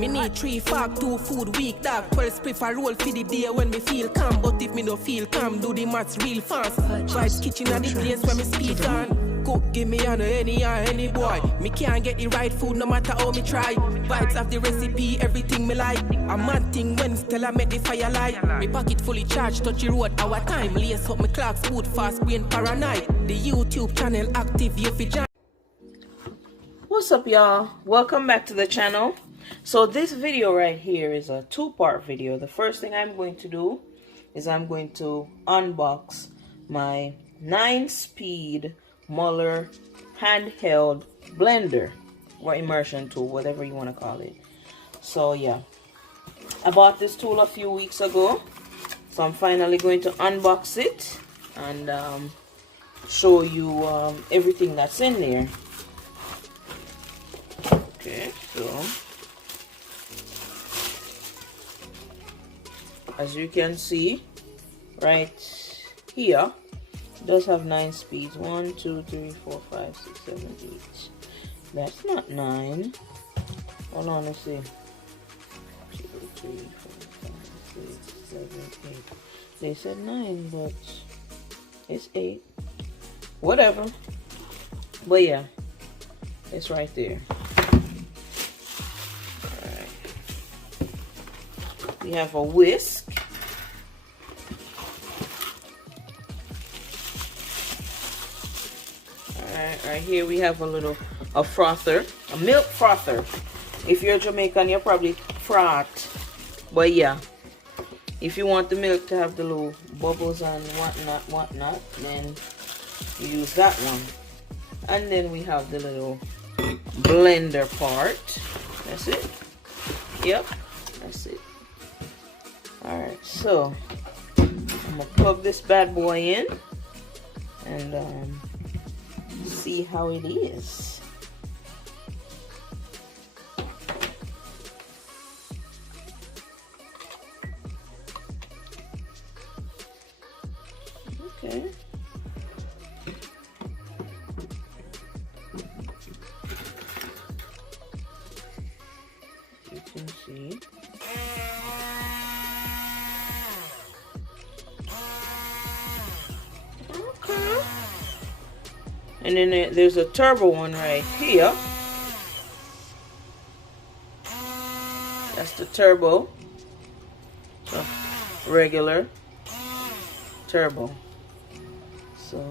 Me need 3 fork, 2 food week, dog. 12 spliff a roll for the day when me feel calm. But if me no feel calm, do the maths real fast. Vibes kitchen at the place where me speak on. Cook, give me on any boy. Me can't get the right food no matter how me try. Vibes of the recipe, everything me like. A mad thing when Stella make the fire light. Me pocket fully charged, touch the road, our time. Lace up me clocks, food fast, brain paranoid. The YouTube channel active, you fi join. What's up, y'all? Welcome back to the channel. So this video right here is a 2-part video. The first thing I'm going to do is I'm going to unbox my 9-speed Muller handheld blender or immersion tool, whatever you want to call it. So yeah, I bought this tool a few weeks ago, so I'm finally going to unbox it and show you everything that's in there. Okay, so as you can see right here, it does have 9 speeds. 1, 2, 3, 4, 5, 6, 7, 8. That's not 9. Hold on, let's see. 2, 3, 4, 5, 6, 7, 8. They said 9, but it's 8. Whatever. But yeah, it's right there. Alright. We have a whisk. Right here we have a frother, a milk frother. If you're Jamaican, you're probably froth, but yeah, if you want the milk to have the little bubbles and whatnot, then you use that one. And then we have the little blender part. That's it. Yep, that's it. Alright, so I'm gonna plug this bad boy in and see how it is. Okay. You can see. Okay. And then there's a turbo one right here. That's the turbo. So regular, turbo. So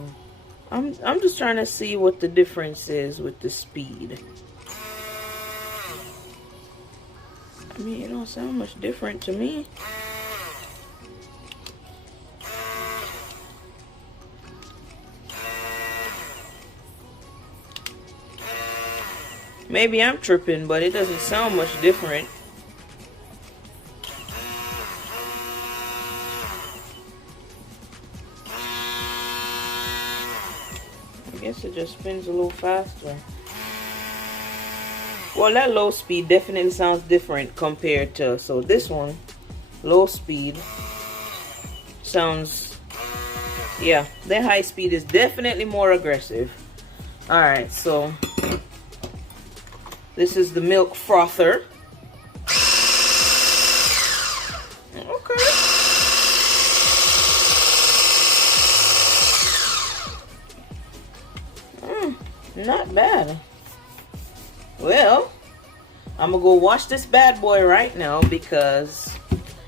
I'm just trying to see what the difference is with the speed. I mean, it don't sound much different to me. Maybe I'm tripping, but it doesn't sound much different. I guess it just spins a little faster. Well, that low speed definitely sounds different compared to, so this one, low speed, sounds, yeah, the high speed is definitely more aggressive. Alright, so this is the milk frother. Okay. Not bad. Well, I'm gonna go wash this bad boy right now because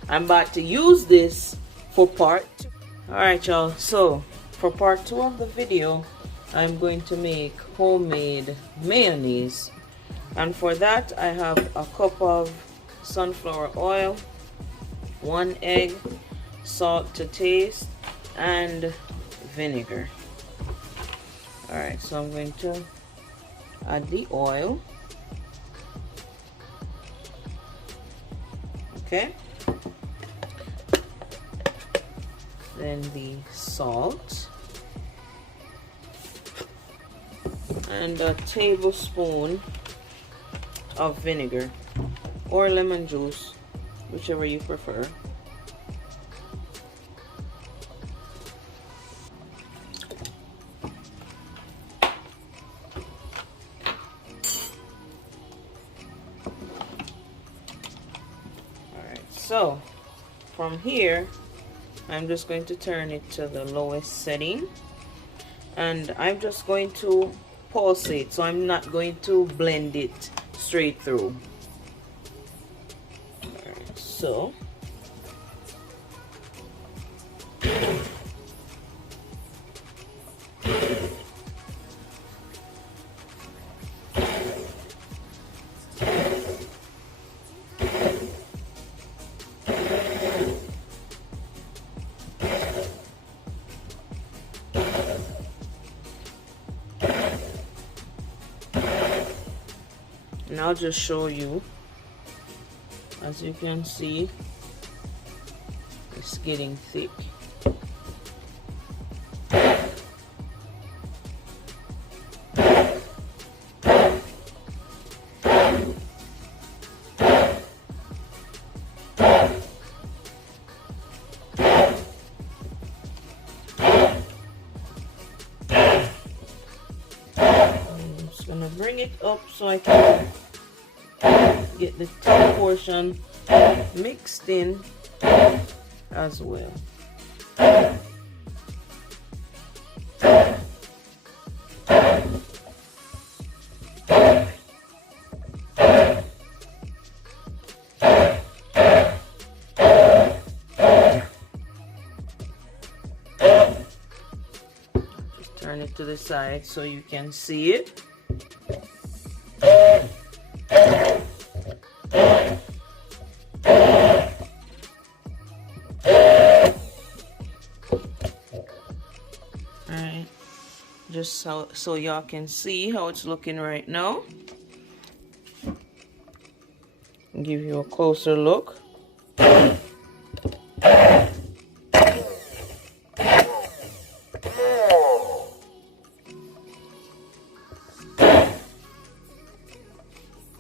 I'm about to use this for part 2. Alright, y'all, so for part 2 of the video, I'm going to make homemade mayonnaise. And for that, I have a cup of sunflower oil, 1 egg, salt to taste, and vinegar. Alright, so I'm going to add the oil. Okay. Then the salt. And a tablespoon of vinegar or lemon juice, whichever you prefer. So from here, I'm just going to turn it to the lowest setting, and I'm just going to pulsate, so I'm not going to blend it straight through. Alright, so and I'll just show you. As you can see, it's getting thick. I'm just gonna bring it up so I can get the top portion mixed in as well. Just turn it to the side so you can see it. Alright, just so y'all can see how it's looking right now. Give you a closer look.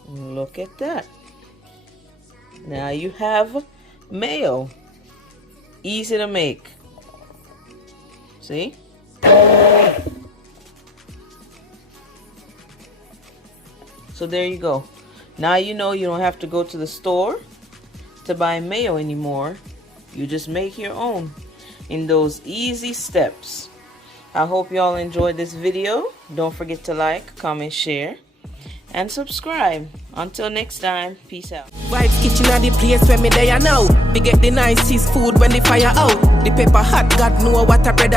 Look at that. Now you have mayo. Easy to make. See? So there you go. Now you know you don't have to go to the store to buy mayo anymore. You just make your own in those easy steps. I hope y'all enjoyed this video. Don't forget to like, comment, share, and subscribe. Until next time, peace out. Vibes kitchen are the place where me there now. We get the nicest food when the fire out. The pepper hot, God know what a bread